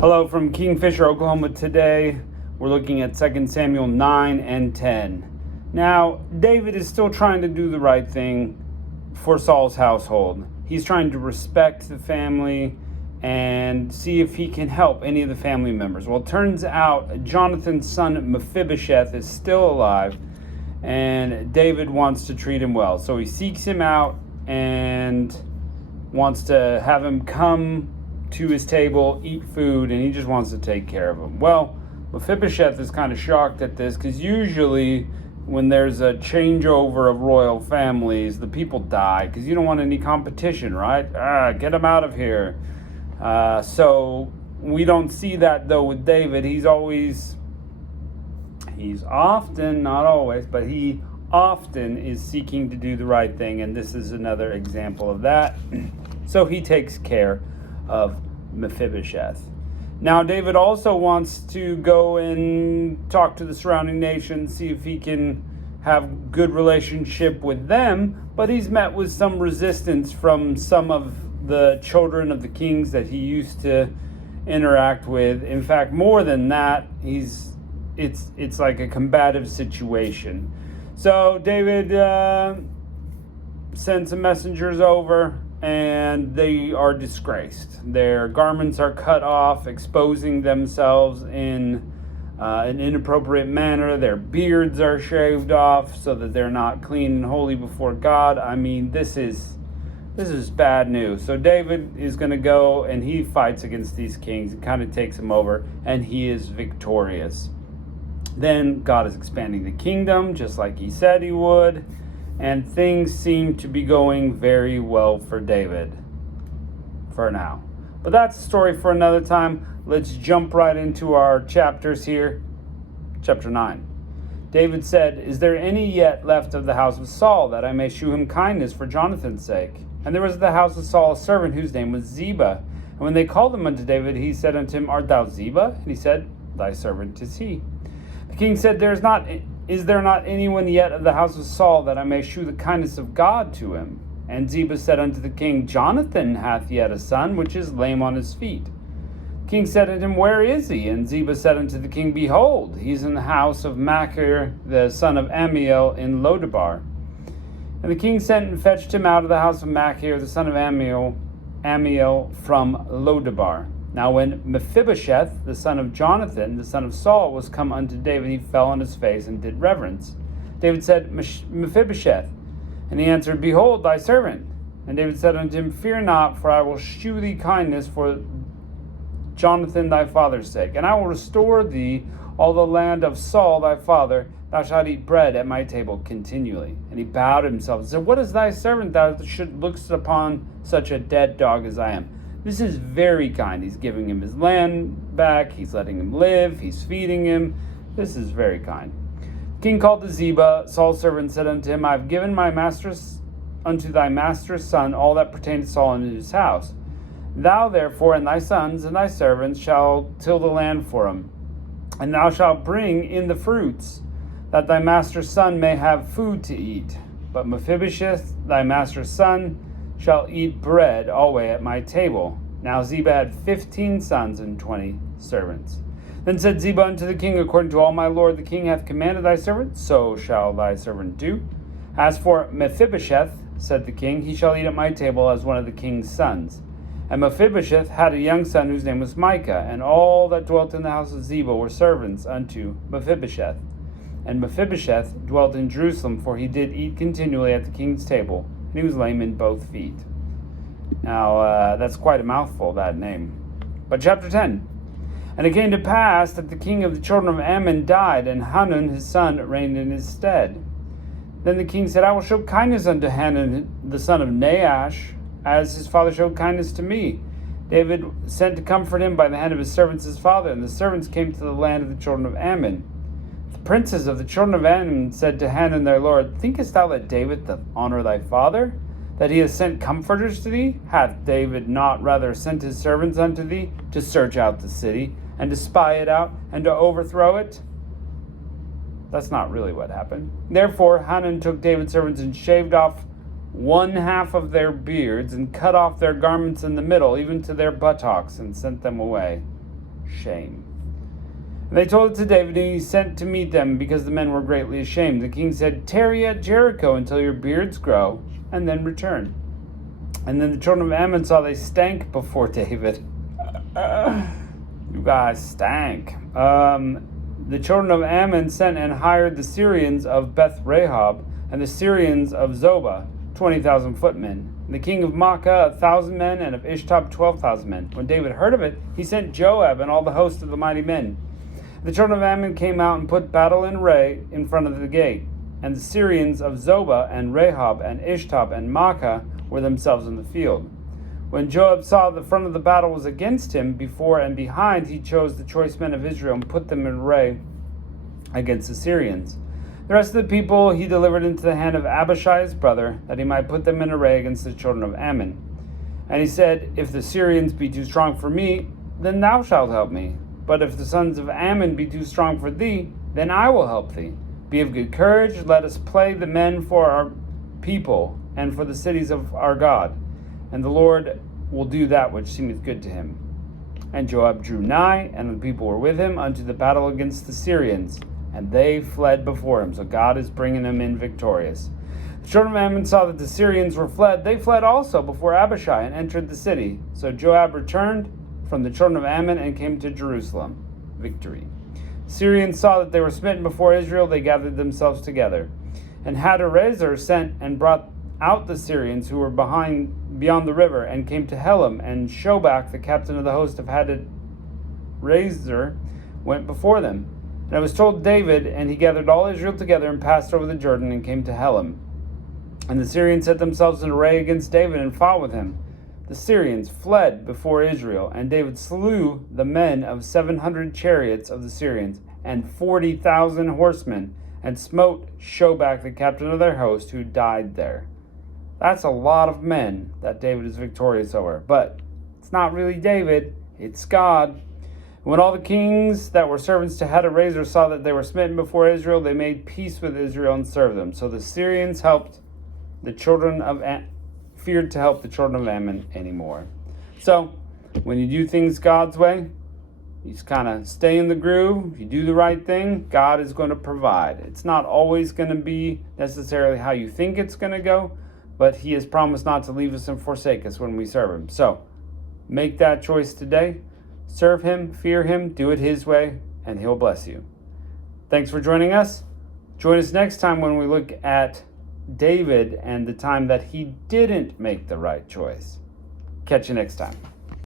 Hello from Kingfisher, Oklahoma. Today we're looking at 2 Samuel 9 and 10. Now, David is still trying to do the right thing for Saul's household. He's trying to respect the family and see if he can help any of the family members. Well, it turns out Jonathan's son Mephibosheth is still alive, and David wants to treat him well. So he seeks him out and wants to have him come to his table, eat food, and he just wants to take care of him. Well, Mephibosheth is kind of shocked at this because usually when there's a changeover of royal families, the people die because you don't want any competition, right? Get him out of here. So we don't see that though with David. He's often, not always, but he often is seeking to do the right thing, and this is another example of that. So he takes care of Mephibosheth. Now, David also wants to go and talk to the surrounding nations, see if he can have good relationship with them, but he's met with some resistance from some of the children of the kings that he used to interact with. In fact, more than that, it's like a combative situation. So David sends some messengers over, and they are disgraced. Their garments are cut off, exposing themselves in an inappropriate manner. Their beards are shaved off so that they're not clean and holy before God. I mean, this is bad news. So David is going to go and he fights against these kings and kind of takes them over, and he is victorious. Then God is expanding the kingdom just like he said he would. And things seem to be going very well for David for now. But that's a story for another time. Let's jump right into our chapters here. Chapter 9. David said, "Is there any yet left of the house of Saul, that I may shew him kindness for Jonathan's sake? And there was at the house of Saul a servant whose name was Ziba. And when they called him unto David, he said unto him, Art thou Ziba? And he said, Thy servant is he. The king said, Is there not anyone yet of the house of Saul, that I may shew the kindness of God to him? And Ziba said unto the king, Jonathan hath yet a son, which is lame on his feet. The king said unto him, Where is he? And Ziba said unto the king, Behold, he is in the house of Machir, the son of Ammiel, in Lodebar. And the king sent and fetched him out of the house of Machir, the son of Ammiel, from Lodebar. Now when Mephibosheth, the son of Jonathan, the son of Saul, was come unto David, he fell on his face and did reverence. David said, Mephibosheth. And he answered, Behold, thy servant. And David said unto him, Fear not, for I will shew thee kindness for Jonathan thy father's sake. And I will restore thee all the land of Saul thy father. Thou shalt eat bread at my table continually. And he bowed himself and said, What is thy servant, thou should look upon such a dead dog as I am? This is very kind. He's giving him his land back. He's letting him live. He's feeding him. This is very kind. The king called to Ziba, Saul's servant, said unto him, I have given unto thy master's son all that pertained to Saul and his house. Thou therefore and thy sons and thy servants shall till the land for him. And thou shalt bring in the fruits, that thy master's son may have food to eat. But Mephibosheth, thy master's son, shall eat bread always at my table. Now Ziba had 15 sons and 20 servants. Then said Ziba unto the king, According to all my lord the king hath commanded thy servant, so shall thy servant do. As for Mephibosheth, said the king, he shall eat at my table as one of the king's sons. And Mephibosheth had a young son whose name was Micah, and all that dwelt in the house of Ziba were servants unto Mephibosheth. And Mephibosheth dwelt in Jerusalem, for he did eat continually at the king's table, and he was lame in both feet. Now, that's quite a mouthful, that name. But chapter 10. And it came to pass that the king of the children of Ammon died, and Hanun his son reigned in his stead. Then the king said, I will show kindness unto Hanun the son of Nahash, as his father showed kindness to me. David sent to comfort him by the hand of his servants his father, and the servants came to the land of the children of Ammon. The princes of the children of Ammon said to Hanun their lord, Thinkest thou that David doth honor thy father, that he has sent comforters to thee? Hath David not rather sent his servants unto thee, to search out the city, and to spy it out, and to overthrow it? That's not really what happened. Therefore Hanun took David's servants and shaved off one half of their beards, and cut off their garments in the middle, even to their buttocks, and sent them away. shame. And they told it to David, and he sent to meet them because the men were greatly ashamed. The king said, "Tarry at Jericho until your beards grow, and then return." And then the children of Ammon saw they stank before David. You guys stank. The children of Ammon sent and hired the Syrians of Beth Rahab and the Syrians of Zobah, 20,000 footmen. The king of Makkah 1,000 men, and of Ishtab 12,000 men. When David heard of it, he sent Joab and all the host of the mighty men. The children of Ammon came out and put battle in array in front of the gate. And the Syrians of Zobah and Rahab and Ishtab and Makkah were themselves in the field. When Joab saw the front of the battle was against him, before and behind, he chose the choice men of Israel and put them in array against the Syrians. The rest of the people he delivered into the hand of Abishai his brother, that he might put them in array against the children of Ammon. And he said, "If the Syrians be too strong for me, then thou shalt help me. But if the sons of Ammon be too strong for thee, then I will help thee. Be of good courage, let us play the men for our people, and for the cities of our God. And the Lord will do that which seemeth good to him." And Joab drew nigh, and the people were with him, unto the battle against the Syrians. And they fled before him. So God is bringing them in victorious. The children of Ammon saw that the Syrians were fled. They fled also before Abishai and entered the city. So Joab returned from the children of Ammon and came to Jerusalem. Victory. The Syrians saw that they were smitten before Israel. They gathered themselves together. And Hadarezer sent and brought out the Syrians who were beyond the river, and came to Helam. And Shobach, the captain of the host of Hadarezer, went before them. And it was told David, and he gathered all Israel together and passed over the Jordan and came to Helam. And the Syrians set themselves in array against David and fought with him. The Syrians fled before Israel, and David slew the men of 700 chariots of the Syrians and 40,000 horsemen, and smote Shobach, the captain of their host, who died there. That's a lot of men that David is victorious over. But it's not really David, it's God. When all the kings that were servants to Hadarezer saw that they were smitten before Israel, they made peace with Israel and served them. So the Syrians feared to help the children of Ammon anymore. So when you do things God's way, you just kind of stay in the groove, you do the right thing, God is going to provide. It's not always going to be necessarily how you think it's going to go, but he has promised not to leave us and forsake us when we serve him. So make that choice today. Serve him, fear him, do it his way, and he'll bless you. Thanks for joining us. Join us next time when we look at David and the time that he didn't make the right choice. Catch you next time.